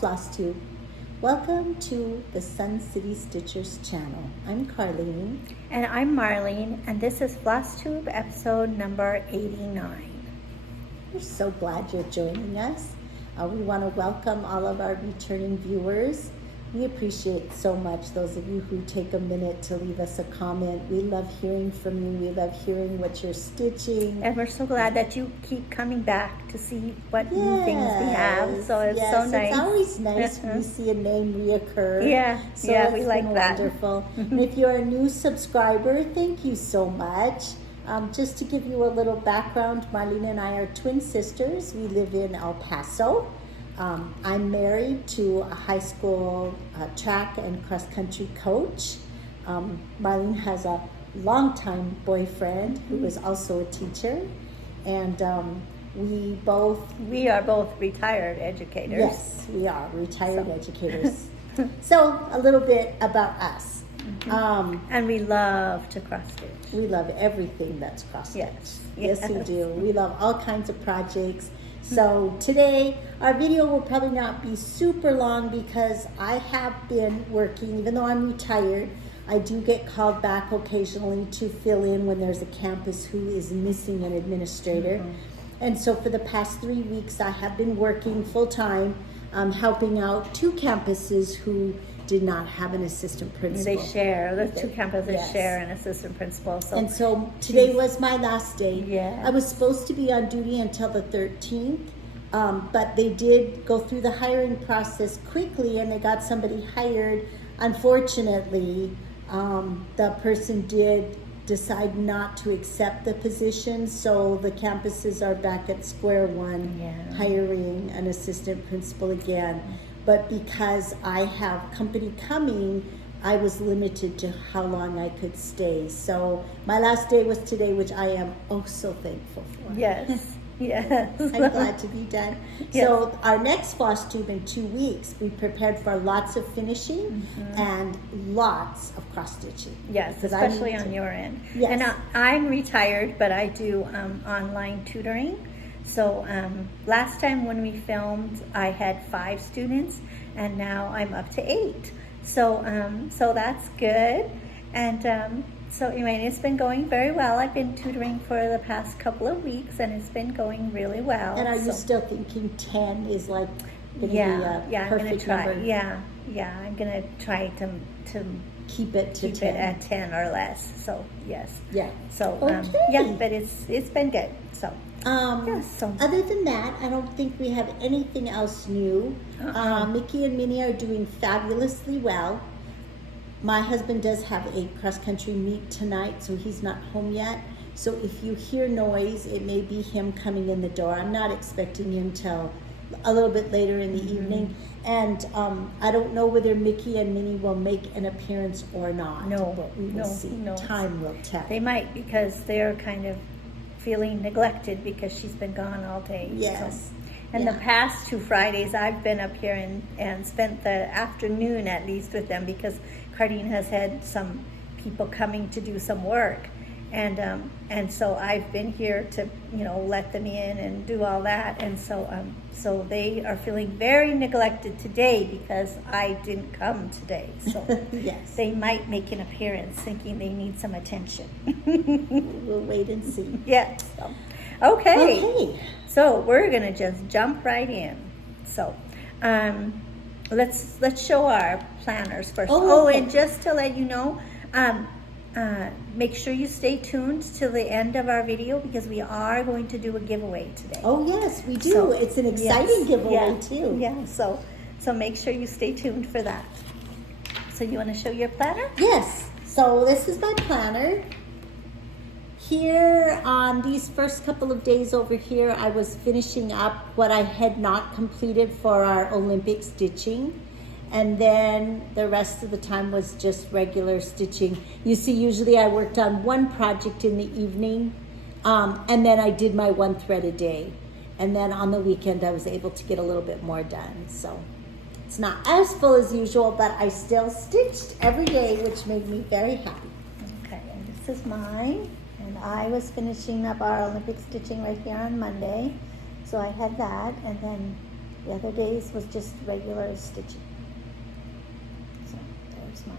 FlossTube. Welcome to the Sun City Stitchers channel. I'm Carlene. And I'm Marlene, and this is FlossTube episode number 89. We're so glad you're joining us. We want to welcome all of our returning viewers. We appreciate so much those of you who take a minute to leave us a comment. We love hearing from you. We love hearing what you're stitching. And we're so glad that you keep coming back to see what new things we have. So it's so nice. It's always nice when we see a name reoccur. Yeah, so we like that. Wonderful. And if you're a new subscriber, thank you so much. Just to give you a little background, Marlene and I are twin sisters. We live in El Paso. I'm married to a high school track and cross-country coach. Marlene has a longtime boyfriend who is also a teacher. And we are both retired educators. Yes, we are retired educators. So a little bit about us. And we love to cross-stitch. We love everything that's cross-stitch. Yes, we do. We love all kinds of projects. So today, our video will probably not be super long because I have been working, even though I'm retired, I do get called back occasionally to fill in when there's a campus who is missing an administrator. And so for the past 3 weeks, I have been working full-time, helping out 2 campuses who did not have an assistant principal. They share, the 2 campuses share an assistant principal. So today was my last day. Yeah. I was supposed to be on duty until the 13th, but they did go through the hiring process quickly and they got somebody hired. Unfortunately, the person did decide not to accept the position, so the campuses are back at square one, hiring an assistant principal again. But because I have company coming, I was limited to how long I could stay. So my last day was today, which I am oh so thankful for. Yes, yes. I'm glad to be done. Yes. So our next FlossTube in 2 weeks, we prepared for lots of finishing and lots of cross-stitching. Yes, especially on your end. Yes. And I'm retired, but I do online tutoring. So last time when we filmed, I had 5 students, and now I'm up to 8. So so that's good. And so anyway, it's been going very well. I've been tutoring for the past couple of weeks, and it's been going really well. And are you still thinking 10 is like going to be a perfect I'm gonna try. number? Yeah, I'm gonna try to keep it to 10. It at 10 or less. So yes. Yeah. So but it's been good. So. Other than that, I don't think we have anything else new. Mickey and Minnie are doing fabulously well. My husband does have a cross-country meet tonight, so he's not home yet. So if you hear noise, it may be him coming in the door. I'm not expecting him till a little bit later in the evening. And I don't know whether Mickey and Minnie will make an appearance or not. No, but we will see. No. Time will tell. They might, because they're kind of feeling neglected because she's been gone all day. Yes. And the past 2 Fridays, I've been up here and spent the afternoon at least with them because Cardine has had some people coming to do some work. And so I've been here to, let them in and do all that. And so they are feeling very neglected today because I didn't come today. So yes. They might make an appearance thinking they need some attention. We'll wait and see. Yeah. So, okay. So we're gonna just jump right in. So let's show our planners first. And just to let you know, make sure you stay tuned till the end of our video because we are going to do a giveaway today. Oh yes, we do. So, it's an exciting giveaway too. Yeah. So make sure you stay tuned for that. So you want to show your planner? Yes. So this is my planner. Here on these first couple of days over here, I was finishing up what I had not completed for our Olympic stitching. And then the rest of the time was just regular stitching. You see, usually I worked on one project in the evening, and then I did my 1 thread a day. And then on the weekend, I was able to get a little bit more done. So it's not as full as usual, but I still stitched every day, which made me very happy. Okay, and this is mine. And I was finishing up our Olympic stitching right here on Monday. So I had that, and then The other days was just regular stitching. So there's mine.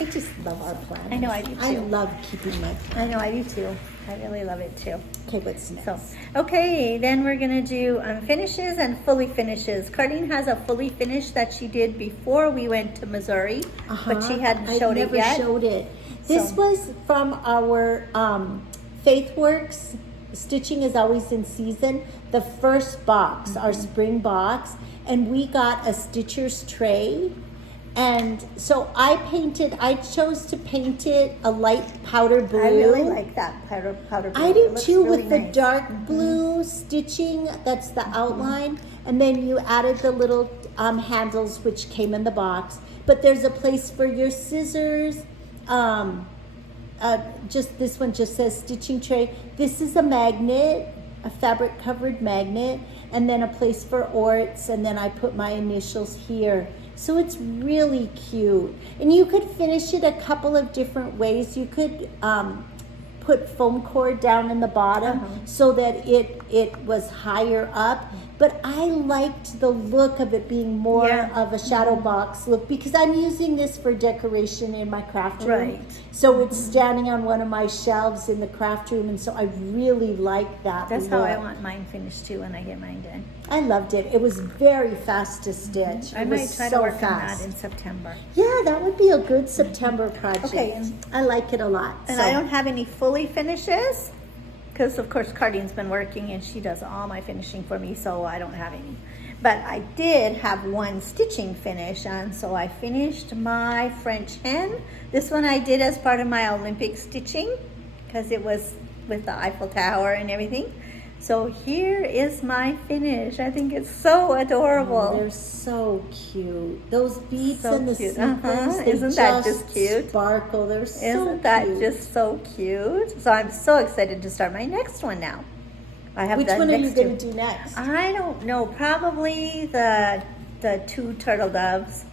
I just love our plan. I know, I do too. I love keeping my plan. I know, I do too. I really love it too. Okay, what's next? So, okay, then we're gonna do finishes and fully finishes. Cardine has a fully finish that she did before we went to Missouri, but she hadn't showed it yet. I never showed it. This was from our FaithWorks. Stitching is always in season. The first box, our spring box, and we got a stitcher's tray. And so I chose to paint it a light powder blue. I really like that powder blue. I do It looks too, really with the nice. dark blue stitching. That's the outline. And then you added the little handles which came in the box. But there's a place for your scissors. Just this one just says stitching tray. This is a magnet, a fabric covered magnet, and then a place for orts, and then I put my initials here. So it's really cute. And you could finish it a couple of different ways. You could put foam core down in the bottom so that it was higher up. But I liked the look of it being more of a shadow box look because I'm using this for decoration in my craft room. Right. So it's standing on one of my shelves in the craft room, and so I really like that That's look. how I want mine finished too when I get mine done. I loved it. It was very fast to stitch. I It might was try so to work fast. on that in September. Yeah, that would be a good September project. Okay, and- I like it a lot. And So- I don't have any fully finishes because, of course, Cardine's been working and she does all my finishing for me, so I don't have any. But I did have one stitching finish, and so I finished my French hen. This one I did as part of my Olympic stitching because it was with the Eiffel Tower and everything. So here is my finish. I think it's so adorable. Oh, they're so cute. Those beads So and the cute. sequins, they Isn't that just cute? Sparkle. They're so Isn't that cute. just so cute? So I'm so excited to start my next one now. I have Which the one are you next going two. to do next? I don't know. Probably the two turtle doves,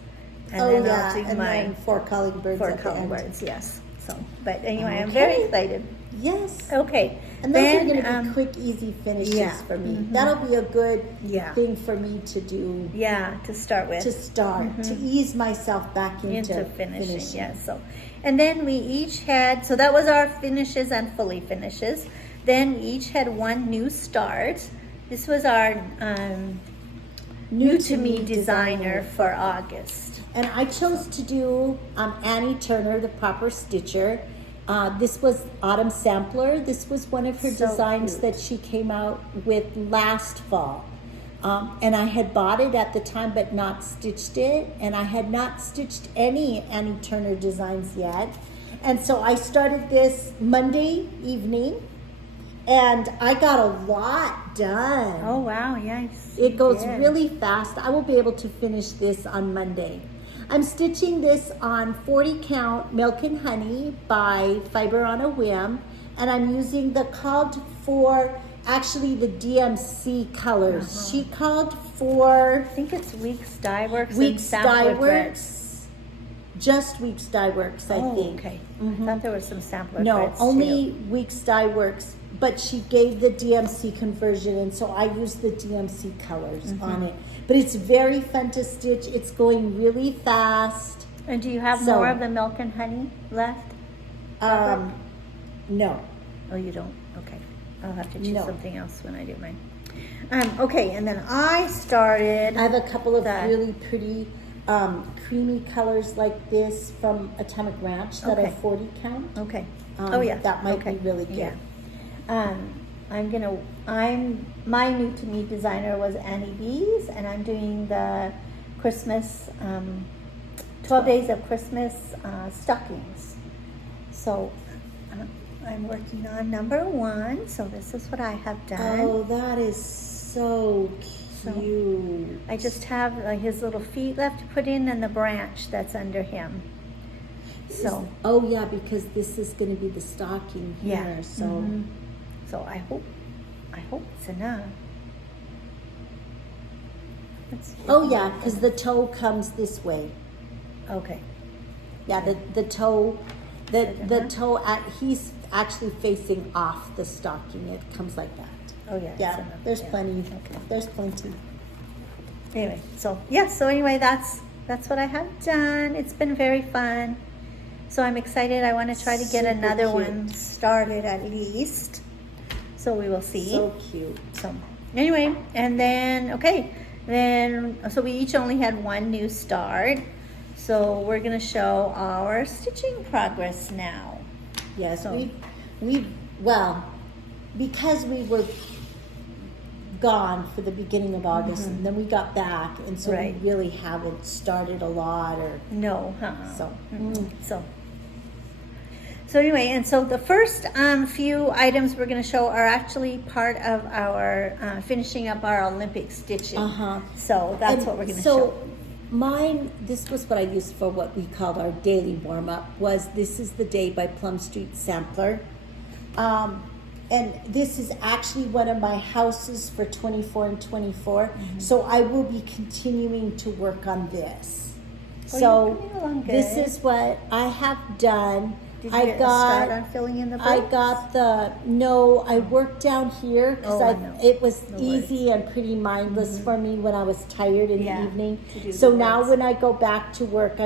and Oh then yeah, I'll do and my then 4 callingbirds four at the end. color birds. Yes. So, but anyway, I'm very Okay. excited. Yes. Okay. And those then, are going to be quick, easy finishes yeah. for me. That'll be a good Yeah. thing for me to do Yeah, to start with. to start, to ease myself back into finishing. Yeah. So, and then we each had. So that was our finishes and fully finishes. Then we each had one new start. This was our new to me designer for August. And I chose to do Annie Turner, the proper stitcher. This was Autumn Sampler. This was one of her So designs cute. that she came out with last fall. And I had bought it at the time but not stitched it. And I had not stitched any Annie Turner designs yet. And so I started this Monday evening. And I got a lot done. Oh wow! Yes. It goes you did. really fast. I will be able to finish this on Monday. I'm stitching this on 40 count Milk and Honey by Fiber on a Whim, and I'm using the called for, actually the DMC colors. She called for I think it's Weeks Dye Works. Weeks and Dye Sampler Threads. Works, just Weeks Dye Works, I Oh, think. okay. I thought there was some sampler No, threads only too. Weeks Dye Works, but she gave the DMC conversion, and so I used the DMC colors on it. But it's very fun to stitch. It's going really fast. And do you have So- more of the Milk and Honey left? No. Oh, you don't? Okay. I'll have to choose No. something else when I do mine. Okay, and then I started. I have a couple of That- really pretty creamy colors like this from Atomic Ranch that are Okay. 40 count. Okay. Oh yeah. That might okay. be really good. Yeah. My new to me designer was Annie B's, and I'm doing the Christmas 12 days of Christmas stockings. So I'm working on number 1. So this is what I have done. Oh, that is so cute. I just have his little feet left to put in and the branch that's under him. So Oh yeah, because this is going to be the stocking here. Yeah. So so I hope it's enough. Let's see. oh yeah, because the toe comes this way. Okay. Yeah, the toe The toe, he's actually facing off the stocking. It comes like that. Oh yeah. Yeah, there's plenty. Okay. There's plenty. Anyway, so anyway, that's what I have done. It's been very fun. So I'm excited. I want to try to get Super another cute. one started at least. So we will see. So cute. So anyway, and then so we each only had one new start. So we're gonna show our stitching progress now. Yes, So- well, because we were gone for the beginning of August, and then we got back, and so Right. we really haven't started a lot, or No, so. So anyway, and so the first few items we're going to show are actually part of our finishing up our Olympic stitching. So that's what we're going to show. Mine, this was what I used for what we called our daily warm-up, was This Is the Day by Plum Street Sampler. And this is actually one of my houses for 24 and 24. So I will be continuing to work on this. Oh, So you're coming along this good. is what I have done. Did you start on filling in the I bricks? got I worked down here because Oh, I know. it was No easy and pretty mindless for me when I was tired in the evening. to do So the now bricks. when I go back to work,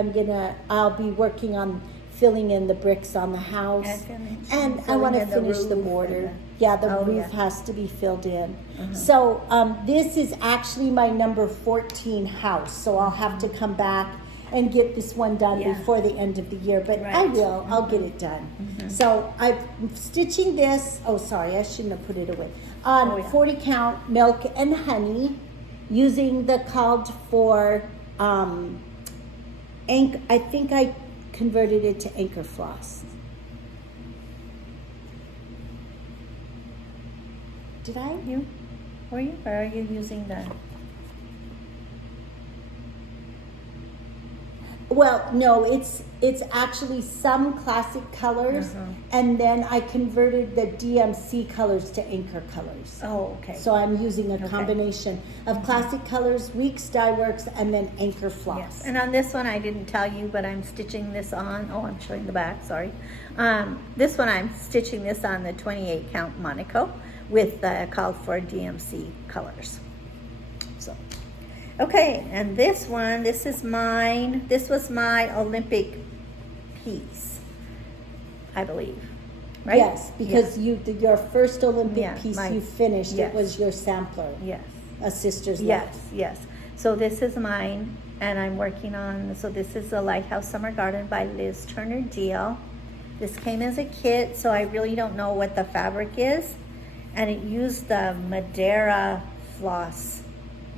I'll be working on filling in the bricks on the house. And I want to filling in the finish the roof border. and The Oh, roof yeah. has to be filled in. So this is actually my number 14 house. So I'll have to come back and get this one done Yeah. before the end of the year. But I Right. will. I'll get it done. So I'm stitching this. Oh, sorry, I shouldn't have put it away. On Oh, yeah. 40 count milk and honey, using the called for I think I converted it to anchor floss. Did I? Were you? Or are you using the... Well, no, it's actually some classic colors, and then I converted the DMC colors to anchor colors. Oh, okay. So I'm using a combination of classic colors, Weeks Dye Works, and then anchor floss. Yes, and on this one I didn't tell you, but I'm stitching this on. Oh, I'm showing the back. Sorry. This one I'm stitching this on the 28 count Monaco with the called for DMC colors. So, okay, and this one, this is mine. This was my Olympic piece, I believe. Right? Yes, because your first Olympic Yeah, piece my- you finished, yes. it was your sampler, Yes. A Sister's Love. Yes. So this is mine, and I'm working on, so this is the Lighthouse Summer Garden by Liz Turner Deal. This came as a kit, so I really don't know what the fabric is. And it used the Madeira floss.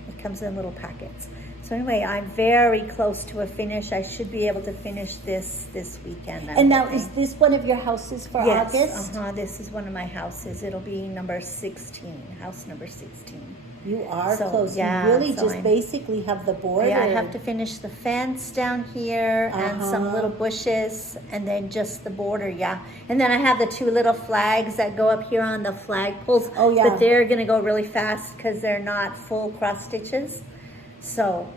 It comes in little packets. So anyway, I'm very close to a finish. I should be able to finish this weekend. And now, is this one of your houses for Yes, August? this is one of my houses. It'll be number 16, house number 16. You are So, close. yeah, You really so just I'm- basically have the border. Yeah, I have to finish the fence down here and some Uh-huh. little bushes and then just the border, yeah. And then I have the two little flags that go up here on the flag poles. Oh, yeah. But they're gonna go really fast because they're not full cross stitches. So,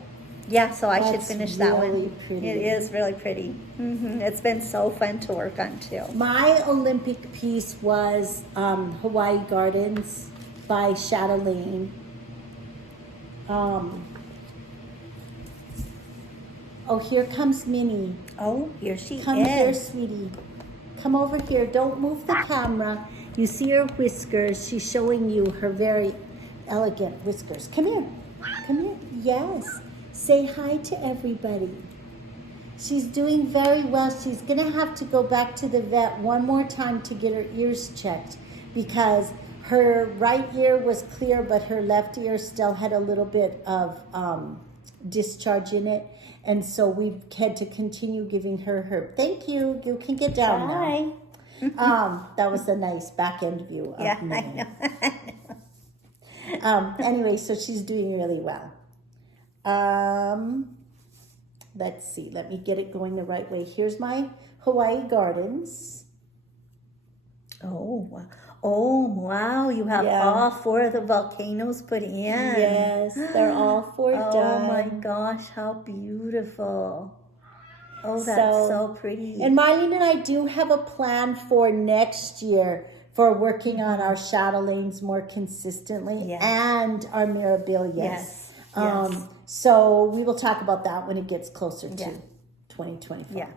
yeah, so I should That's finish that really one. pretty. It is really pretty. It's been so fun to work on too. My Olympic piece was Hawaii Gardens by Chatelaine. Oh, here comes Minnie. Oh, here she Come is. here, sweetie. Come over here. Don't move the camera. You see her whiskers. She's showing you her very elegant whiskers. Come here. Come here. Yes. Say hi to everybody. She's doing very well. She's going to have to go back to the vet one more time to get her ears checked because her right ear was clear, but her left ear still had a little bit of discharge in it. And so we've had to continue giving her herb. Thank you. You can get down now. That was a nice back end view of Yeah, me. I know. Anyway, so she's doing really well. Let's see. Let me get it going the right way. Here's my Hawaii Gardens. Oh, wow. You have Yeah. all four of the volcanoes put in. Yes, they're all four done. Oh my gosh, how beautiful. Oh, that's so pretty. And Marlene and I do have a plan for next year for working on our chatelaines more consistently and our mirabilias. Yes. So we will talk about that when it gets closer to 2025. Yeah.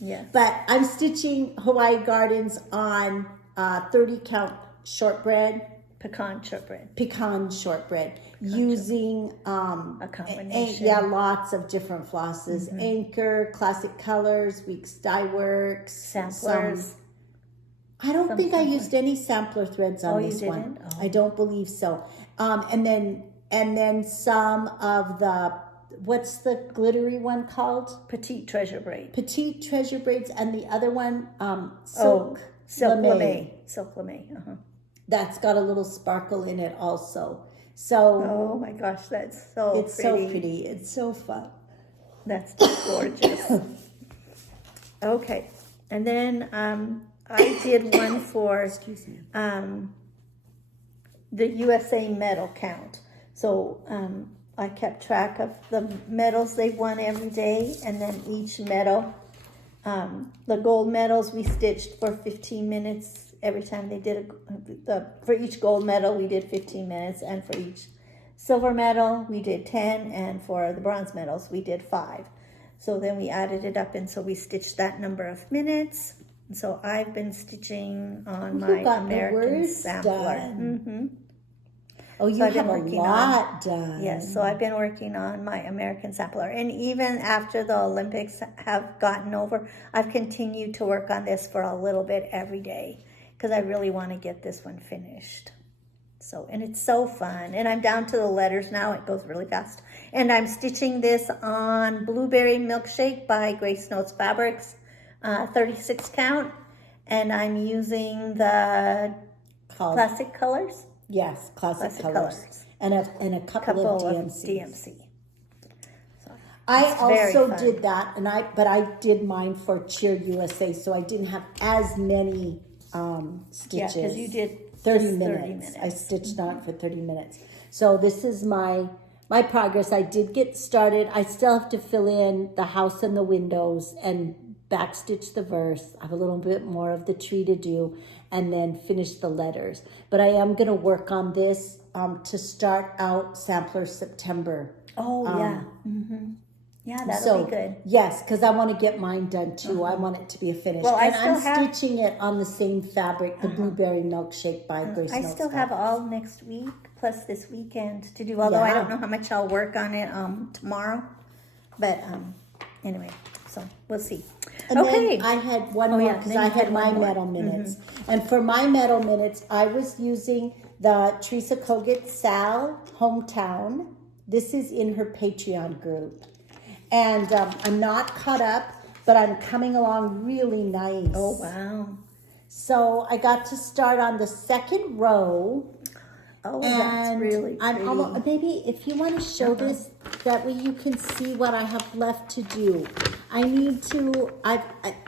Yeah. But I'm stitching Hawaii Gardens on 30 count shortbread. Pecan shortbread. Using a combination. lots of different flosses. Anchor, Classic Colors, Weeks Dye Works, samplers. I don't think I used any sampler threads on this one. Oh. I don't believe so. And then some of the, what's the glittery one called? Petite Treasure Braid. Petite Treasure Braids, and the other one, Silk Lame. Silk Lame. That's got a little sparkle in it also. So oh my gosh, that's so pretty. It's so pretty. It's so fun. That's just gorgeous. Okay. And then I did one for the USA medal count. So I kept track of the medals they won every day, and then each medal, the gold medals we stitched for 15 minutes every time they did for each gold medal we did 15 minutes, and for each silver medal we did 10, and for the bronze medals we did 5. So then we added it up, and so we stitched that number of minutes. And so I've been stitching on my American sampler. Oh, you have a lot done. Yes, so I've been working on my American sampler. And even after the Olympics have gotten over, I've continued to work on this for a little bit every day, because I really want to get this one finished. So, and it's so fun. And I'm down to the letters now. It goes really fast. And I'm stitching this on Blueberry Milkshake by Grace Notes Fabrics, 36 count. And I'm using the Classic Colors. Yes, classic colors. And a couple of DMC. So I also did that, but I did mine for Cheer USA, so I didn't have as many stitches. Yeah, because you did 30 minutes. I stitched on for 30 minutes. So this is my progress. I did get started. I still have to fill in the house and the windows and backstitch the verse. I have a little bit more of the tree to do, and then finish the letters. But I am going to work on this to start out Sampler September. Oh, yeah. Yeah, that'll be good. Yes, because I want to get mine done too. I want it to be a finish. Well, I'm stitching it on the same fabric, the Blueberry Milkshake by Grace Notes. I still have all next week, plus this weekend to do, although I don't know how much I'll work on it tomorrow. But anyway, so we'll see. And then I had one more, because I had my medal minutes. And for my medal minutes, I was using the Teresa Kogut Sal Hometown. This is in her Patreon group. And I'm not caught up, but I'm coming along really nice. Oh, wow. So I got to start on the second row. Oh, that's really pretty. Maybe if you want to show this, that way you can see what I have left to do. I need to,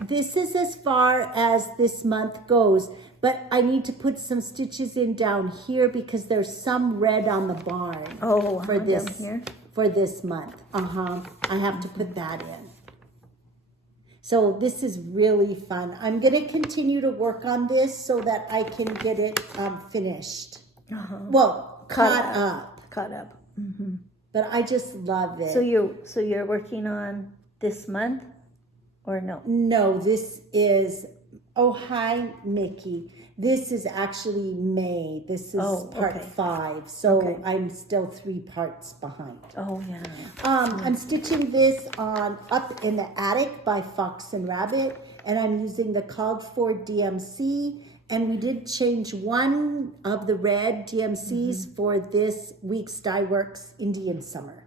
this is as far as this month goes, but I need to put some stitches in down here because there's some red on the barn for this month. I have to put that in. So this is really fun. I'm going to continue to work on this so that I can get it finished. Well, caught up. But I just love it. So you're working on this month, or no? No, this is, oh, hi, Mickey. This is actually May. This is part 5. So I'm still 3 parts behind. Oh, yeah. I'm stitching this on Up in the Attic by Fox and Rabbit. And I'm using the called for DMC. And we did change one of the red DMCs for this week's Dye Works Indian Summer.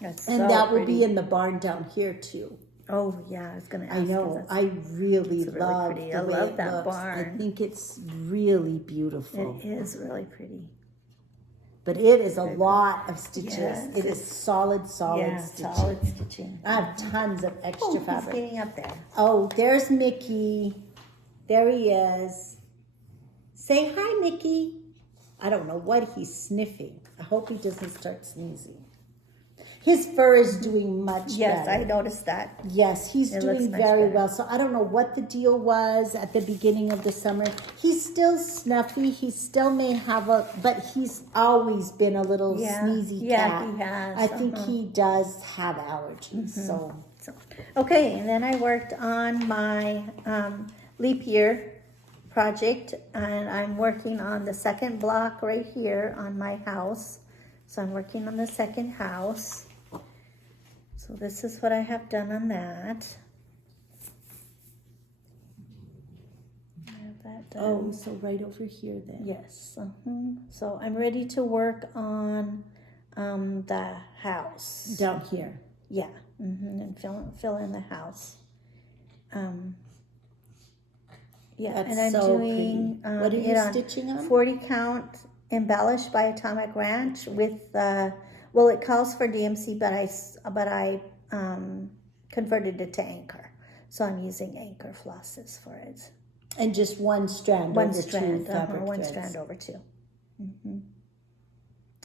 And that will be in the barn down here too. Oh yeah, I was gonna ask. I know. I really love the way I love that looks. barn. I think it's really beautiful. It is really pretty. But it is a lot of stitches. Yes. It is solid stitching. Solid stitching. I have tons of extra fabric. He's getting up there. Oh, there's Mickey. There he is. Say hi, Mickey. I don't know what he's sniffing. I hope he doesn't start sneezing. his fur is doing much Yes, better. I noticed that. Yes, he's It looks doing much very better. well. So I don't know what the deal was at the beginning of the summer. He's still snuffy. He still may have but he's always been a little sneezy cat. He has. I think he does have allergies. So Okay, and then I worked on my leap year project, and I'm working on the second block right here on my house. So I'm working on the second house. So this is what I have done on that. I have that done. so right over here then. Yes. So I'm ready to work on the house. Down here. Yeah. And fill in the house. Yeah, That's and I'm so doing pretty. What are you it on stitching on? 40 count embellished by Atomic Ranch with well, it calls for DMC, but I converted it to anchor, so I'm using anchor flosses for it. And just one strand One over strand, two fabric one threads. strand over two.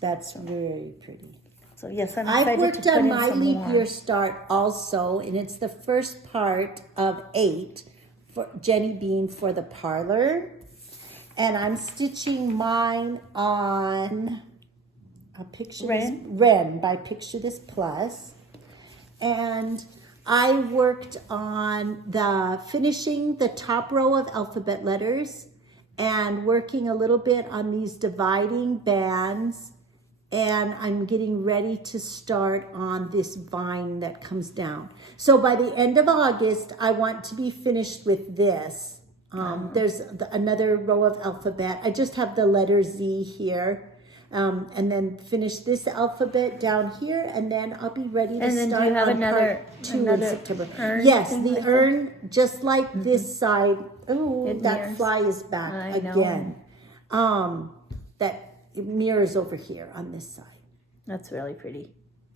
That's very pretty. So yes, I'm I excited worked to put on in my some leap more. year start also, and it's the first part of 8 for Jenny Bean for the parlor. And I'm stitching mine on a picture Ren by Picture This Plus. And I worked on finishing the top row of alphabet letters and working a little bit on these dividing bands. And I'm getting ready to start on this vine that comes down. So by the end of August, I want to be finished with this. There's another row of alphabet. I just have the letter Z here. And then finish this alphabet down here, and then I'll be ready to And then do start you have on another- part 2 in another September. urn Yes, thing the like that? urn, just like this side. Oh, It that mirrors. fly is back I know. again. That it mirrors over here on this side. That's really pretty.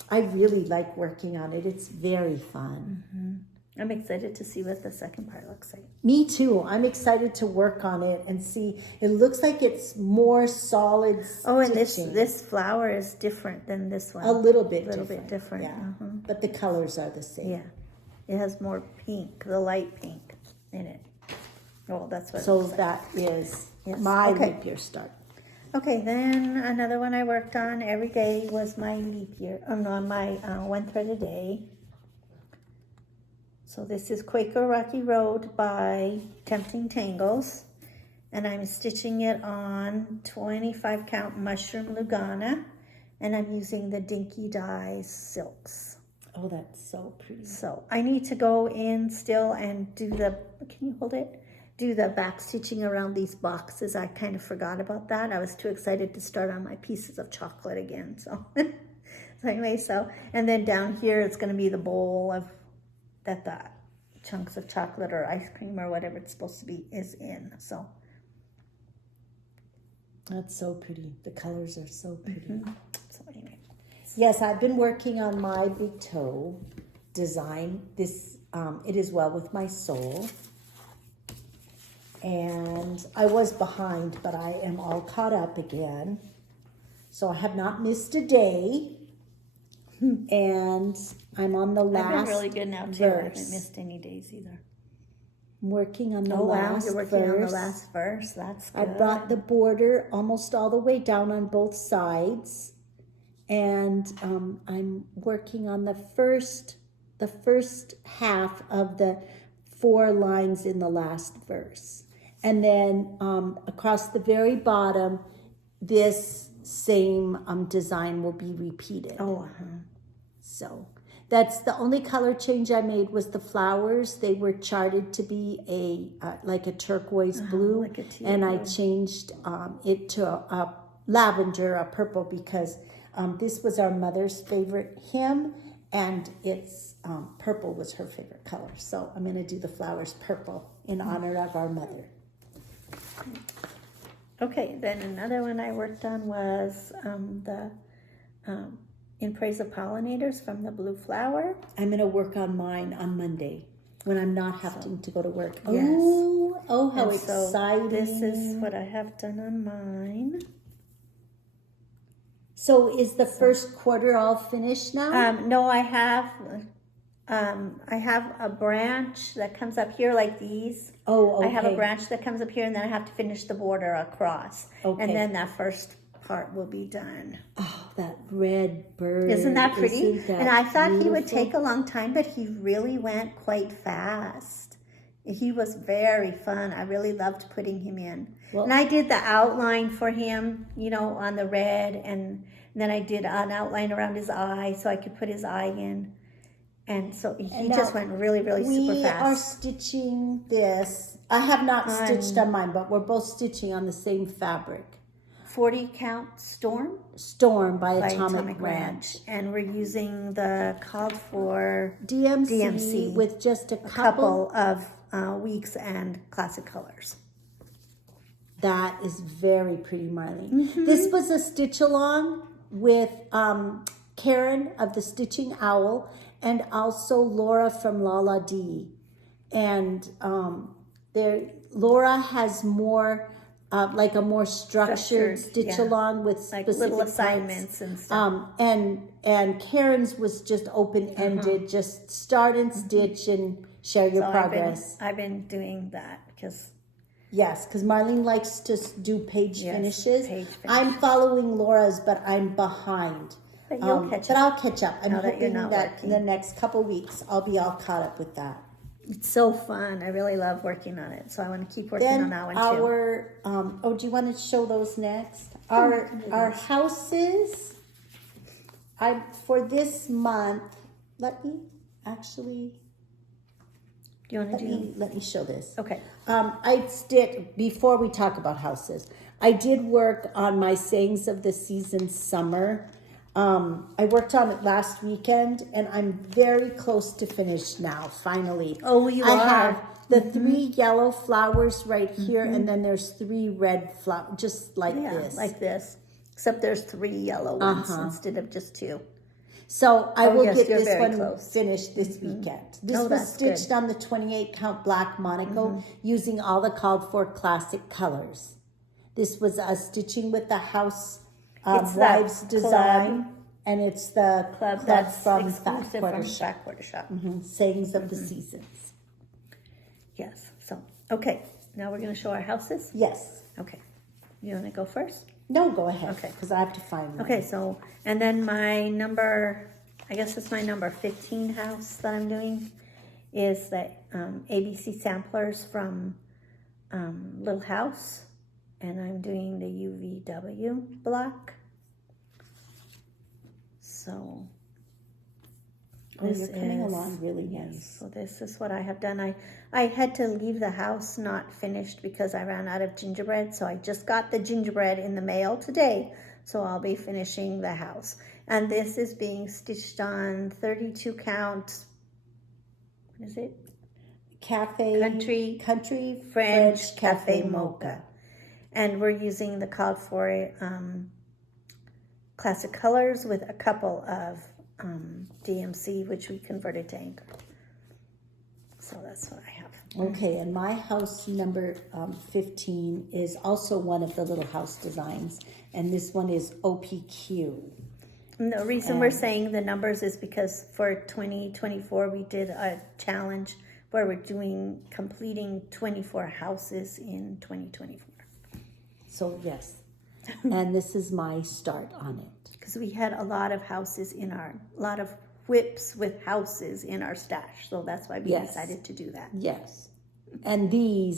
I really like working on it. It's very fun. I'm excited to see what the second part looks like. Me too. I'm excited to work on it and see. It looks like it's more solid Oh, and stitching. this flower is different than this one. A little bit different. Yeah. But the colors are the same. Yeah, it has more pink, the light pink in it. Oh, that's what. So it looks like. that is Yes. my Okay. leap year start. Okay, then another one I worked on every day was my leap year. No, my one thread a day. So this is Quaker Rocky Road by Tempting Tangles, and I'm stitching it on 25 count mushroom Lugana, and I'm using the Dinky Dye silks. Oh, that's so pretty. So I need to go in still and do the, can you hold it? Do the back stitching around these boxes. I kind of forgot about that. I was too excited to start on my pieces of chocolate again. So, and then down here it's going to be the bowl of that the chunks of chocolate or ice cream or whatever it's supposed to be is in. So That's so pretty. The colors are so pretty. so anyway. Yes, I've been working on my big toe design. This it is well with my soul. And I was behind, but I am all caught up again. So I have not missed a day. And I'm on the last I've been really good now too. verse. I haven't missed any days either. I'm working on the Oh wow, last you're working on the verse. last verse. That's good. I brought the border almost all the way down on both sides. And I'm working on the first half of the 4 lines in the last verse. And then across the very bottom, this same design will be repeated. Oh, So that's the only color change I made was the flowers. They were charted to be like a turquoise blue, like a teal and I blue. changed it to a lavender, a purple, because this was our mother's favorite hymn, and it's purple was her favorite color. So I'm going to do the flowers purple in honor of our mother. Okay, then another one I worked on was the In Praise of Pollinators from the Blue Flower. I'm going to work on mine on Monday when I'm not having to go to work. Yes. Oh, how And so exciting. this is what I have done on mine. So is the first quarter all finished now? No, I have a branch that comes up here like these. Oh, okay. I have a branch that comes up here, and then I have to finish the border across. Okay. And then that first part will be done. Oh, that red bird. Isn't that pretty? Isn't that and I thought he would beautiful? take a long time, but he really went quite fast. He was very fun. I really loved putting him in. Well, and I did the outline for him, on the red, and then I did an outline around his eye so I could put his eye in. And so he just went really, really super fast. We are stitching this. I have not stitched on mine, but we're both stitching on the same fabric. 40 count Storm by Atomic Ranch. And we're using the called for DMC with just a couple of weeks and classic colors. That is very pretty, Marlene. This was a stitch along with Karen of the Stitching Owl and also Laura from Lala D. And Laura has more like a more structured stitch along with like specific little assignments and stuff. And Karen's was just open ended, just start and stitch and share your progress. I've been doing that because because Marlene likes to do page finishes. Page I'm following Laura's, but I'm behind. But you'll catch up. But I'll catch up. I'm Now that you're hoping not that working. in the next couple weeks I'll be all caught up with that. It's so fun. I really love working on it. So I want to keep working on Then that one too. our do you want to show those next? Our houses. For this month. Let me actually. Do you want to Let me show this. Okay. Before we talk about houses, I did work on my sayings of the season summer. I worked on it last weekend, and I'm very close to finish now, finally. Oh, you are? I have the 3 yellow flowers right here, and then there's 3 red flowers, just like this. Like this. Except there's 3 yellow ones instead of just 2. So I will get you're this very one close. finished this weekend. This was that's stitched good. on the 28 count black Monaco using all the called for classic colors. This was stitching with the Housewives design, and it's the Club club that's from exclusive Fat from Quarter Shop. Fat Quarter Shop. Sayings of the seasons. Yes. So, okay. Now we're going to show our houses. Yes. Okay. You want to go first? No, go ahead. Okay. Because I have to find one. Okay, so, and then my number, I guess it's my number 15 house that I'm doing, is the ABC samplers from Little House, and I'm doing the UVW block. So, You're coming along really nice. so this is what I have done. I had to leave the house not finished because I ran out of gingerbread. So I just got the gingerbread in the mail today. So I'll be finishing the house. And this is being stitched on 32 count. What is it? Country French Cafe Mocha. And we're using the called for classic colors with a couple of DMC, which we converted to anchor. So that's what I have. Okay, and my house number 15 is also one of the Little House designs, and this one is OPQ. And the reason we're saying the numbers is because for 2024 we did a challenge where we're completing 24 houses in 2024. So yes, and this is my start on it. Because we had a lot of whips with houses in our stash. So that's why we decided to do that. Yes. And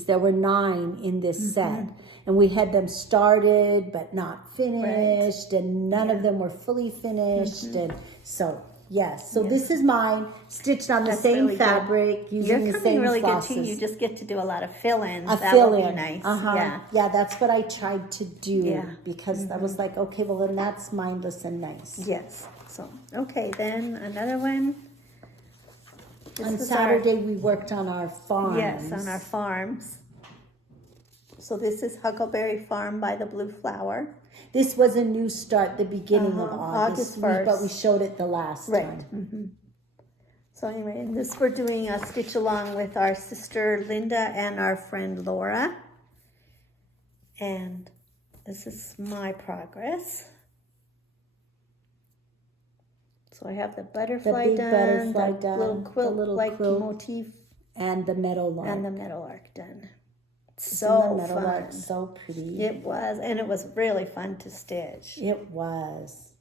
there were 9 in this set. And we had them started but not finished. And none of them were fully finished. And so, yes. So this is mine, stitched on the same really fabric, using You're the coming same really flosses. good too. You just get to do a lot of fill-ins. A That fill will in. be nice. Yeah. Yeah, that's what I tried to do. Yeah. Because I was like, okay, well then that's mindless and nice. Yes. So, okay, then another one. On Saturday, we worked on our farms. Yes, on our farms. So this is Huckleberry Farm by the Blue Flower. This was a new start, the beginning of August, August 1st. but we showed it the last time. So anyway, this we're doing a stitch along with our sister Linda and our friend Laura. And this is my progress. So I have the The butterfly big done, butterfly the done, little the quilt little like quilt, motif, and the meadowlark. and the meadowlark done. Isn't So the meadowlark fun. so pretty? It was, and it was really fun to stitch. It was.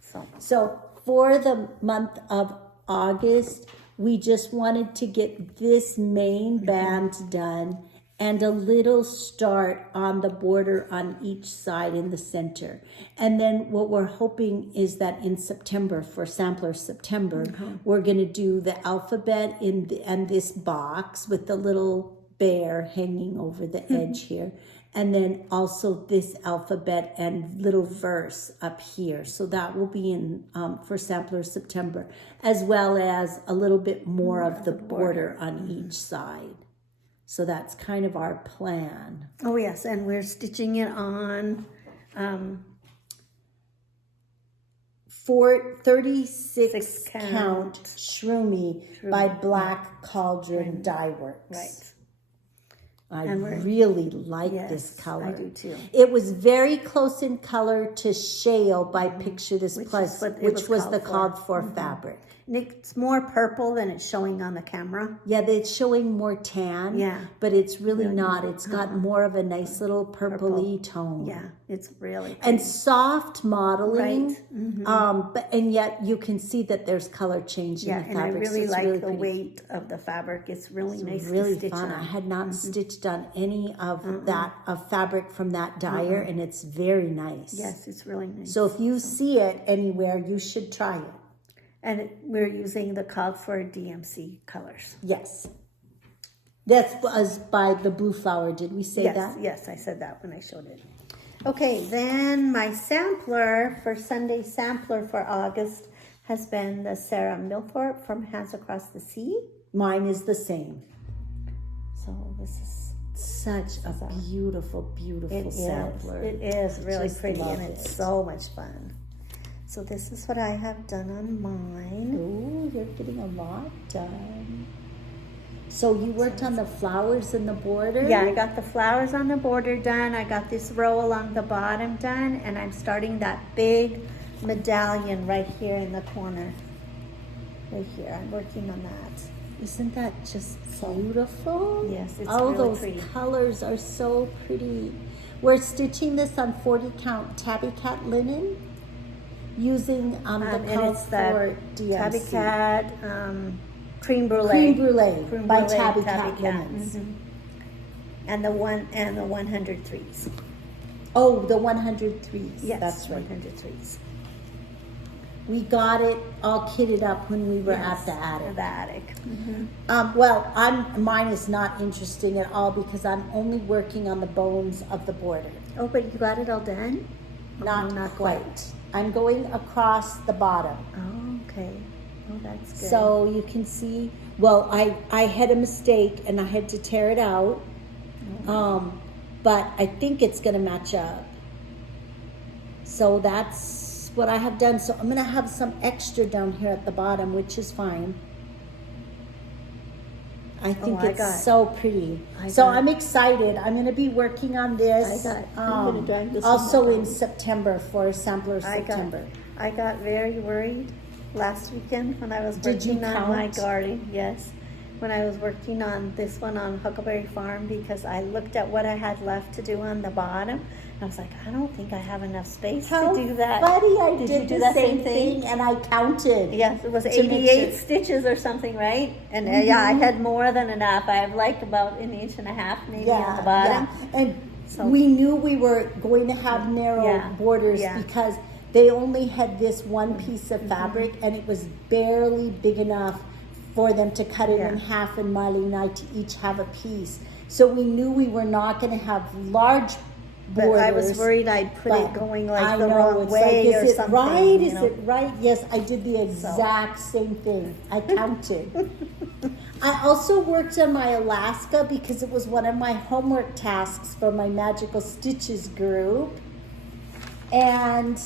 So So for the month of August, we just wanted to get this main band done and a little start on the border on each side in the center. And then what we're hoping is that in September, for Sampler September, we're going to do the alphabet and this box with the little bear hanging over the edge here. And then also this alphabet and little verse up here. So that will be in for Sampler September, as well as a little bit more of the border on each side. So that's kind of our plan. oh yes, and we're stitching it on. For 36 6 count count Shroomy by Black Cauldron Dye Works. Right. I And we're- really like Yes, this color. I do too. It was very close in color to Shale by Picture This Which Plus, is what it which was was the called called for fabric. And it's more purple than it's showing on the camera. Yeah, it's showing more tan. Yeah. But it's really not. It's got more of a nice little purpley tone. Yeah, it's really And pretty. soft modeling. Right. And yet you can see that there's color change Yeah, in the and I fabric. so really it's like the pretty. weight of the fabric. It's really nice Really to stitch fun. on. I had not stitched on any of that of fabric from that dyer, and it's very nice. Yes, it's really nice. So if you see it anywhere, you should try it. And we're using the called for DMC colors. Yes. That was by the Blue Flower. Did we say Yes, that? yes, I said that when I showed it. Okay, then my sampler for Sunday sampler for August has been the Sarah Milthorpe from Hands Across the Sea. Mine is the same. So this is Such a beautiful, beautiful sampler. It is really Just pretty, love and it's it. so much fun. So this is what I have done on mine. Oh, you're getting a lot done. So you worked on the flowers in the border? Yeah, I got the flowers on the border done. I got this row along the bottom done, and I'm starting that big medallion right here in the corner. Right here, I'm working on that. Isn't that just beautiful? Yes, it's Oh, really those pretty. colors are so pretty. We're stitching this on 40 count Tabby Cat linen using the And called it's for the DMC. Tabby Cat Cream Brulee. Cream Brulee Cream by Brulee Tabby Cat Cat. linens. And the 103s. Oh, the 103s. Yes, That's right. 103s. We got it all kitted up when we were Yes, at the attic. The attic. Well, mine is not interesting at all because I'm only working on the bones of the border. Oh, but you got it all done? Not, Oh, not quite. I'm going across the bottom. Oh, okay. Oh, that's good. So you can see, well, I had a mistake and I had to tear it out. But I think it's going to match up. So that's what I have done. So I'm going to have some extra down here at the bottom, which is fine. I think I it's got- so pretty. I So got- I'm excited. I'm going to be working on this. I'm gonna drag this one also down. in September for Sampler September. I got very worried last weekend when I was Did you working on my count? garden. Yes. When I was working on this one on Huckleberry Farm, because I looked at what I had left to do on the bottom. And I was like, I don't think I have enough space How to do that. funny! I Did you did do the that same same thing? thing, and I counted. Yes, it was To make 88 sure. stitches or something, right? And yeah, I had more than enough. I have like about 1.5 inches maybe on the bottom. Yeah. And So- we knew we were going to have narrow Yeah, borders yeah. because they only had this one piece of fabric and it was barely big enough for them to cut it in Yeah. half and Marlene and I to each have a piece. So we knew we were not going to have large But borders. I was worried I'd put it but going like I the know, wrong it's way like, or is it something. right? you Is know? it right? Yes, I did the exact same thing. I counted. I also worked on my Alaska because it was one of my homework tasks for my Magical Stitches group. And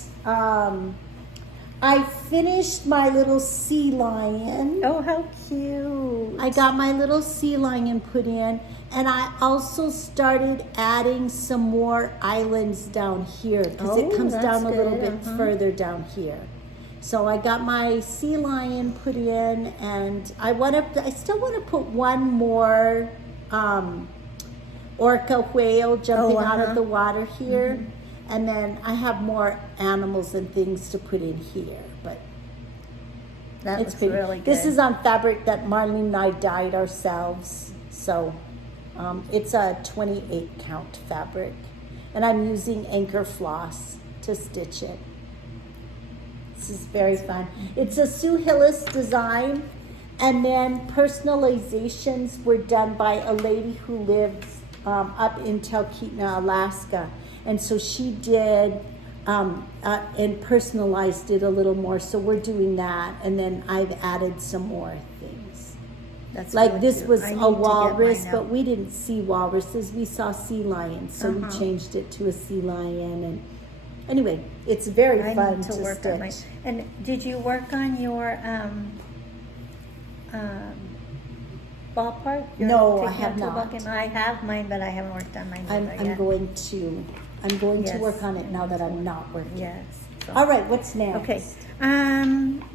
I finished my little sea lion. Oh, how cute. I got my little sea lion put in, and I also started adding some more islands down here because it Oh, comes that's down a little good, bit further down here. So I got my sea lion put in, and I still want to put one more orca whale jumping out of the water here. And then I have more animals and things to put in here, but That it's looks pretty. really good. This is on fabric that Marlene and I dyed ourselves. So it's a 28 count fabric. And I'm using anchor floss to stitch it. This is very fun. It's a Sue Hillis design. And then personalizations were done by a lady who lives up in Talkeetna, Alaska. And so she did and personalized it a little more. So we're doing that. And then I've added some more things. That's Like really this cute. was I need a to get walrus, mine but out. we didn't see walruses. We saw sea lions. So we changed it to a sea lion. And anyway, it's very I fun need to to work stitch. on mine. And did you work on your ballpark? Your No, I taking have out to the not. ballgame? I have mine, but I haven't worked on mine either I'm yet. going to Yes. work on it now that I'm not working. Yes. So- All right, what's next? Okay.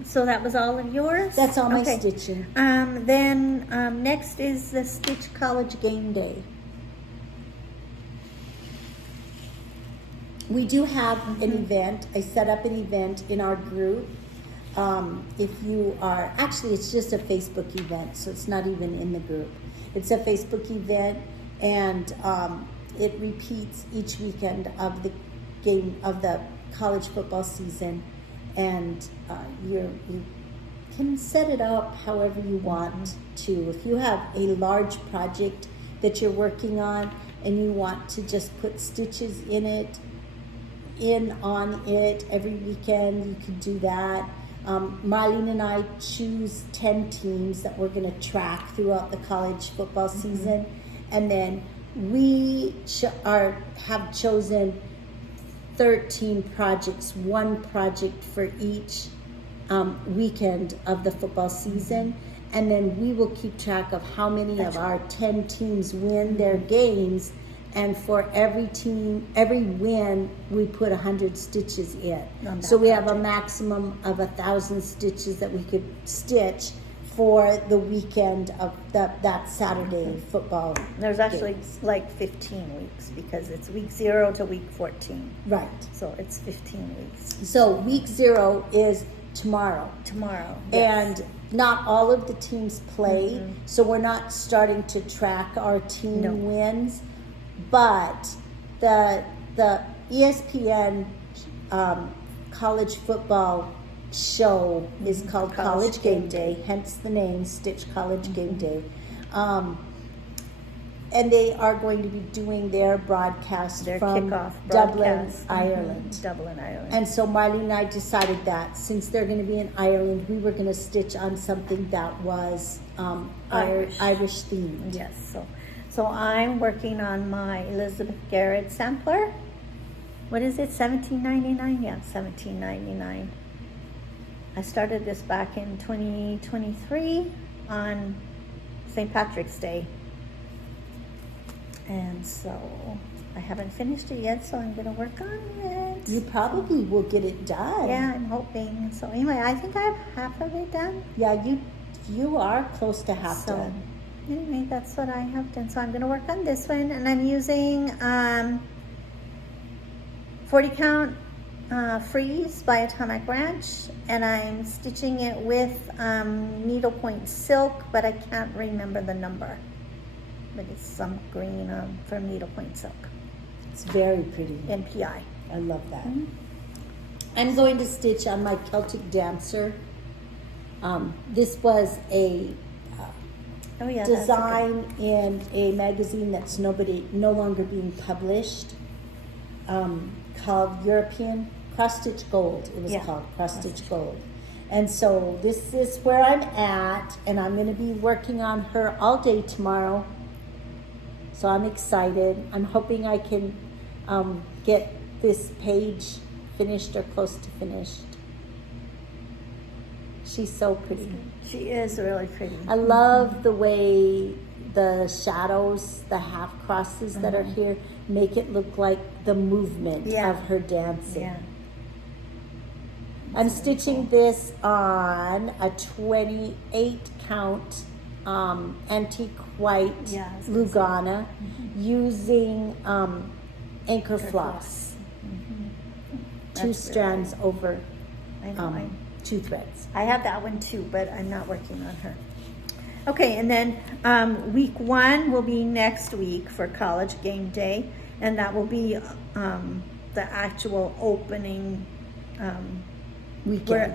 So that was all of yours? That's all my Okay. stitching. Then next is the Stitch College Game Day. We do have an event. I set up an event in our group. If you are, actually, it's just a Facebook event, so it's not even in the group. It's a Facebook event, and it repeats each weekend of the game of the college football season, and you can set it up however you want to. If you have a large project that you're working on and you want to just put stitches on it every weekend, you could do that. Marlene and I choose 10 teams that we're going to track throughout the college football season, and then we have chosen 13 projects, one project for each weekend of the football season, and then we will keep track of how many of our 10 teams win their games, and for every win, we put 100 stitches in. So we have a maximum of 1,000 stitches that we could stitch for the weekend of that Saturday football. There's actually games. like 15 weeks because it's week 0 to week 14. Right. So it's 15 weeks. So week 0 is tomorrow. Tomorrow. Yes. And not all of the teams play, so we're not starting to track our team wins. But the ESPN college football show is called College Game Day, hence the name Stitch College Game Day. And they are going to be doing their broadcast Their from kickoff Dublin, broadcast. Ireland. Dublin, Ireland. And so Marlene and I decided that since they're going to be in Ireland, we were going to stitch on something that was Irish themed. Yes. So I'm working on my Elizabeth Garrett sampler. What is it? $17.99? Yeah, $17.99. I started this back in 2023 on St. Patrick's Day. And so I haven't finished it yet, so I'm going to work on it. You probably will get it done. Yeah, I'm hoping. So anyway, I think I have half of it done. Yeah, you are close to half So done. anyway, that's what I have done. So I'm going to work on this one, and I'm using 40 count Freeze by Atomic Ranch, and I'm stitching it with needlepoint silk, but I can't remember the number. But it's some green from needlepoint silk. It's very pretty. NPI. I love that. I'm going to stitch on my Celtic Dancer. This was a Oh yeah, that's okay. design in a magazine that's no longer being published, called European Cross Stitch Gold. It was called Cross Stitch Gold. And so this is where I'm at, and I'm going to be working on her all day tomorrow. So I'm excited. I'm hoping I can get this page finished or close to finished. She's so pretty. She is really pretty. I love the way the shadows, the half crosses that are here, make it look like the movement of her dancing. Yeah. I'm stitching this on a 28 count antique white Yeah, I was gonna say. Lugana using anchor floss. Two That's strands over I know. 2 threads. I have that one too, but I'm not working on her. Okay, and then week 1 will be next week for college game day, and that will be the actual opening Weekend.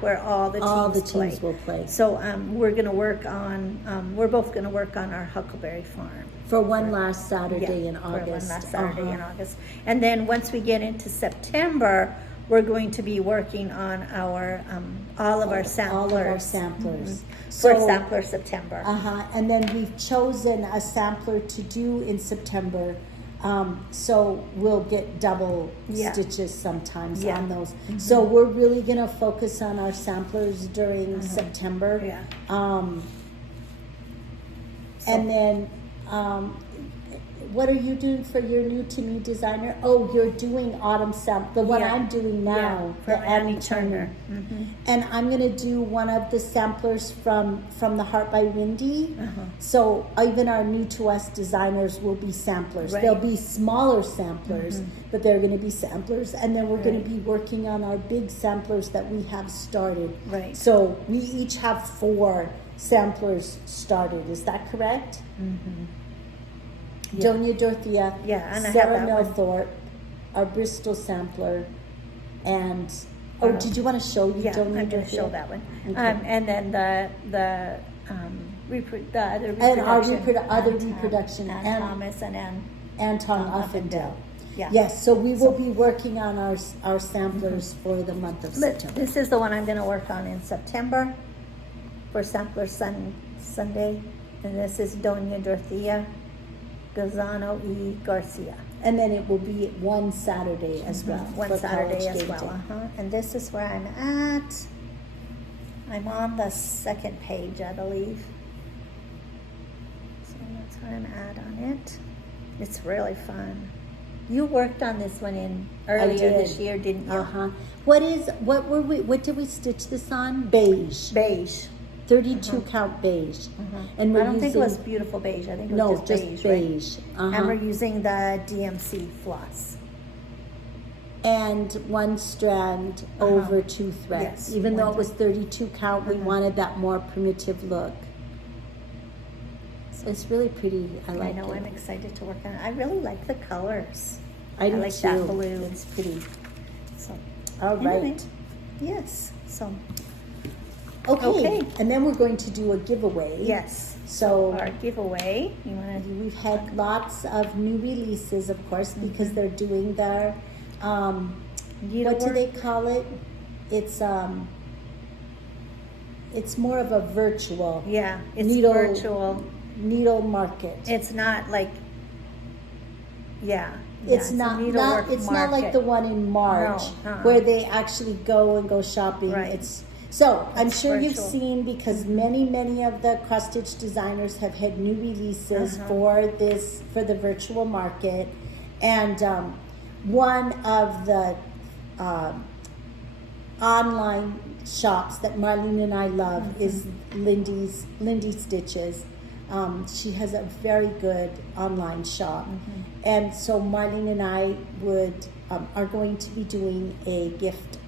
where all the teams teams play. will play. So we're gonna work on we're both gonna work on our Huckleberry Farm. For one last Saturday in For August. one last Saturday in Uh-huh. August. And then once we get into September, we're going to be working on our all of our samplers. All of our samplers. For Sampler September. And then we've chosen a sampler to do in September. So we'll get double Yeah. stitches sometimes Yeah. on those. So we're really gonna focus on our samplers during September. Yeah. And then, what are you doing for your new to me designer? Oh, you're doing autumn the one Yeah. I'm doing now, For the Annie Annie Turner. Turner. And I'm gonna do one of the samplers from the Heart by Windy. So even our new to us designers will be samplers. Right. They'll be smaller samplers, but they're gonna be samplers. And then we're gonna be working on our big samplers that we have started. Right. So we each have 4 samplers started. Is that correct? Yeah. Donia Dorothea, Yeah, and I have Sarah that one. Millthorpe, our Bristol sampler, and did you want to show Yeah, Donia I'm going to Dorothea? show that one. Okay. And then the other And our reproduction. other Ann reproduction, Ann Ann- Thomas and Ann. Anton Uffendale. Uffendale. Yeah. Yes, so we will be working on our samplers for the month of But September. this is the one I'm going to work on in September for Sampler Sunday. And this is Doña Dorothea Gazano y Garcia. And then it will be one Saturday as well. One for Saturday College as Game well. Day. And this is where I'm at. I'm on the second page, I believe. So that's where I'm at on it. It's really fun. You worked on this one earlier did. this year, didn't you? What did we stitch this on? Beige. Beige. 32 count beige. And I we're don't think it was using- beautiful beige. I think it No, was just beige. beige. Right? And we're using the DMC floss. And one strand over 2 threads. Yes, Even though one it was 32 count, we wanted that more primitive look. So it's really pretty. I like know. it. I'm excited to work on it. I really like the colors. I do like too. that blue. It's pretty. So, All right. anyway, yes. So, Okay. And then we're going to do a giveaway. yes. So Our giveaway. You want to do? we've had lots of new releases, of course, because they're doing their what do they call it? It's more of a virtual Yeah, it's needle virtual. needle market. It's not like. Yeah. It's a not needlework it's not like market. the one in March No, uh-uh. where they actually go shopping. Right. I'm It's sure you've virtual. seen, because many of the cross stitch designers have had new releases for the virtual market, and one of the online shops that Marlene and I love is Lindy Stitches. She has a very good online shop, and so Marlene and I are going to be doing a gift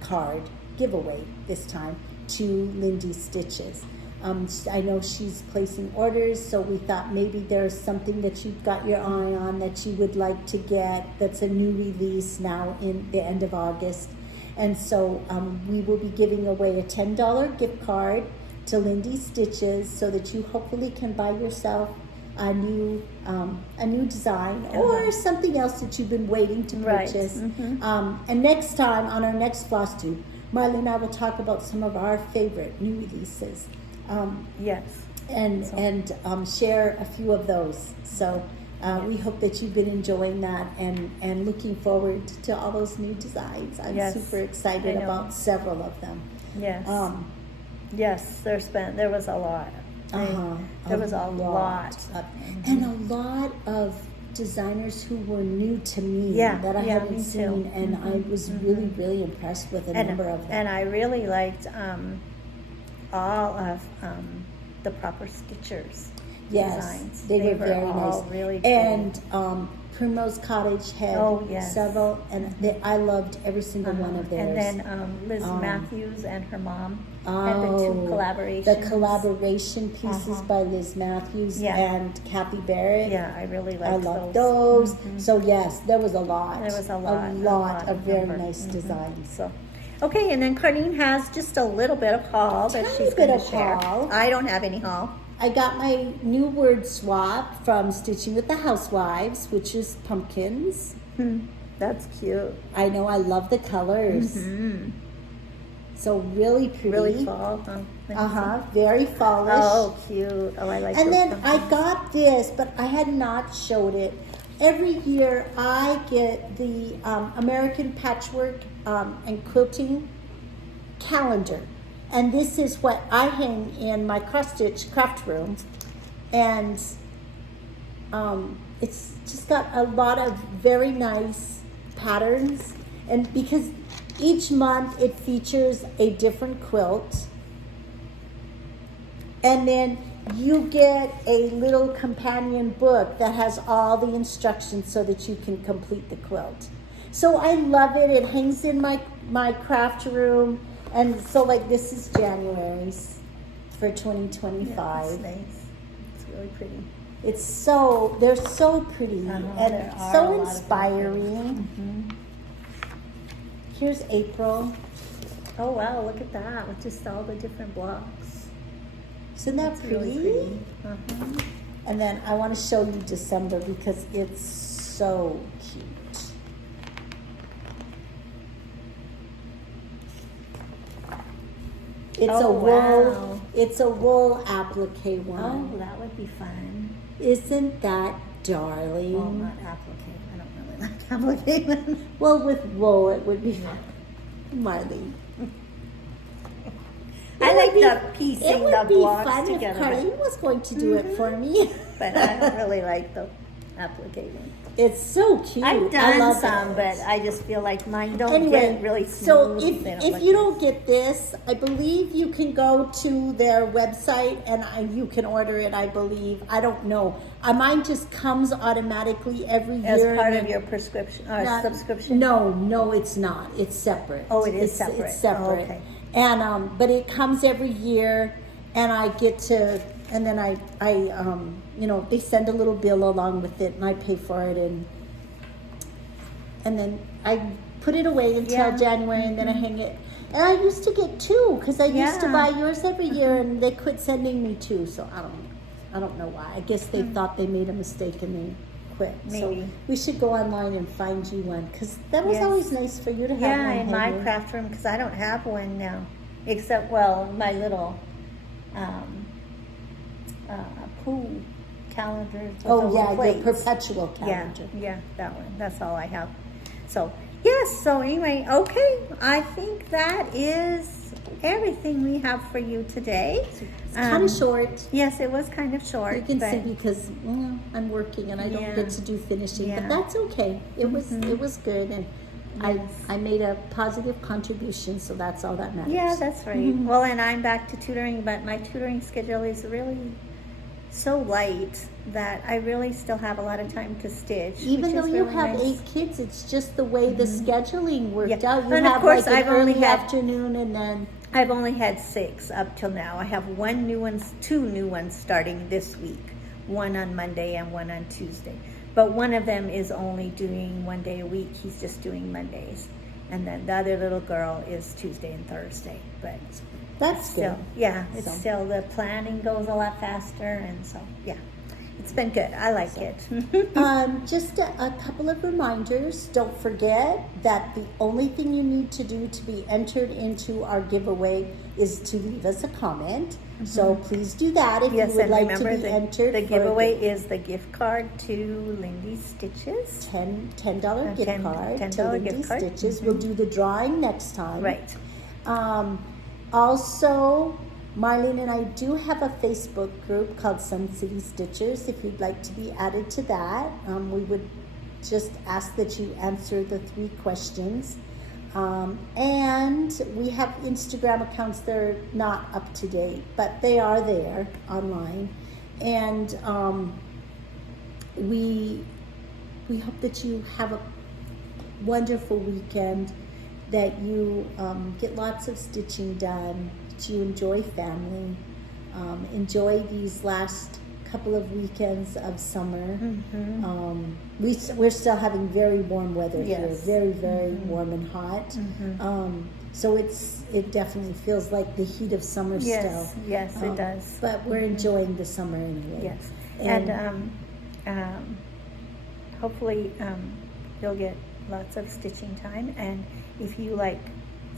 card giveaway this time to Lindy Stitches. I know she's placing orders, so we thought maybe there's something that you've got your eye on that you would like to get that's a new release now in the end of August. And so we will be giving away a $10 gift card to Lindy Stitches so that you hopefully can buy yourself a new design or something else that you've been waiting to Right. purchase. And next time on our next floss tube, Marlene and I will talk about some of our favorite new releases. Yes. And share a few of those. So we hope that you've been enjoying that and looking forward to all those new designs. I'm Yes, super excited I know. about several of them. Yes. Yes. There was a lot. There was a lot. And a lot of designers who were new to me Yeah, that I yeah, hadn't me seen, too. and I was really, really impressed with a number of them. And I really liked all of the proper stitchers designs. They were very all nice. really pretty. And Primrose Cottage had several, and I loved every single one of theirs. And then Liz Matthews and her mom Oh, had the 2 collaborations. the collaboration pieces by Liz Matthews and Kathy Barrett. Yeah, I really liked I loved those. So yes, there was a lot. There was a lot of very nice designs. So, okay, and then Carlene has just a little bit of haul that Tiny she's bit going to of share. haul. I don't have any haul. I got my new word swap from Stitching with the Housewives, which is pumpkins. That's cute. I know, I love the colors. So really pretty. Really fall. Huh? Very fallish. Oh, cute. Oh, I like And those then I pumpkins. got this, but I had not showed it. Every year I get the American Patchwork and Quilting calendar. And this is what I hang in my cross-stitch craft room. And it's just got a lot of very nice patterns. And because each month it features a different quilt. And then you get a little companion book that has all the instructions so that you can complete the quilt. So I love it. It hangs in my craft room. And so like this is January's for 2025. Yeah, it's nice. It's really pretty. They're so pretty and so inspiring. Here's April. Oh wow, look at that with just all the different blocks. Isn't that It's pretty? really pretty. And then I want to show you December because it's so cute. It's a wool applique one. Oh, that would be fun. Isn't that darling? Well, not applique. I don't really like applique. Well, with wool it would be fun. Marlene. I like the piecing the blocks fun together. If Carlene was going to do it for me. But I don't really like the applique one. It's so cute. I've I love done some, it. but I just feel like mine don't get really smooth. So They if you don't get this, I believe you can go to their website and you can order it, I believe. I don't know. Mine just comes automatically every as year. part of your prescription or subscription. No, it's not. It's separate. Oh, it is separate. It's separate. Oh, okay. And but it comes every year, and I get to, and then I they send a little bill along with it, and I pay for it, and then I put it away until January, and then I hang it. And I used to get 2 because I used to buy yours every year, and they quit sending me 2. So I don't know why. I guess they thought they made a mistake and they quit. Maybe. So we should go online and find you one because that was always nice for you to have one. Yeah, in my Henry. craft room because I don't have one now, except my little pool calendar. Oh yeah, plates. your perpetual calendar. Yeah, that one. That's all I have. So yes. So anyway, okay. I think that is everything we have for you today. It's kind of short. Yes, it was kind of short. You can but see because I'm working and I don't get to do finishing, Yeah. but that's okay. It was good, and Yes. I made a positive contribution, so that's all that matters. Yeah, that's right. Well, and I'm back to tutoring, but my tutoring schedule is really so light that I really still have a lot of time to stitch. Even which though is you really have nice. 8 kids, it's just the way the scheduling worked out. You And of have course, like an I've only early had- afternoon and then I've only had 6 up till now. I have 2 new ones starting this week. One on Monday and one on Tuesday. But one of them is only doing 1 day a week. He's just doing Mondays. And then the other little girl is Tuesday and Thursday. But that's still, good. it's So. still, the planning goes a lot faster. And so, yeah, it's been good. I like it. Just a couple of reminders. Don't forget that the only thing you need to do to be entered into our giveaway is to leave us a comment. So please do that if Yes, you would and like to remember be entered. the for giveaway is the gift card to Lindy's Stitches. $10 gift card to $10 Lindy gift card. Stitches. We'll do the drawing next time. Right. Also, Marlene and I do have a Facebook group called Sun City Stitchers. If you'd like to be added to that, we would just ask that you answer the 3 questions. And we have Instagram accounts that are not up to date, but they are there online. And we hope that you have a wonderful weekend, that you get lots of stitching done, that you enjoy family, enjoy these last couple of weekends of summer. We're still having very warm weather here, very, very warm and hot. So it definitely feels like the heat of summer still. Yes, it does. But we're enjoying the summer anyway. Yes, and hopefully you'll get lots of stitching time. And if you like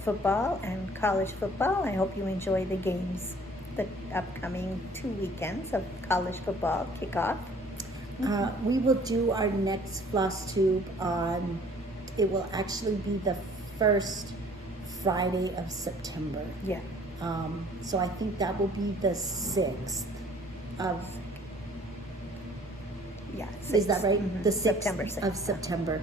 football and college football, I hope you enjoy the games, the upcoming 2 weekends of college football kickoff. We will do our next floss tube on, it will actually be the first Friday of September. Yeah. So I think that will be the 6th of, is that right? The 6th September 6th. of September.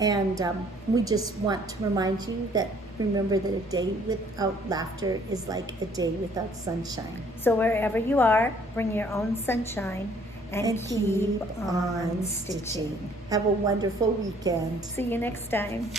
And we just want to remind you that, remember that a day without laughter is like a day without sunshine. So wherever you are, bring your own sunshine and keep on stitching. Have a wonderful weekend. See you next time.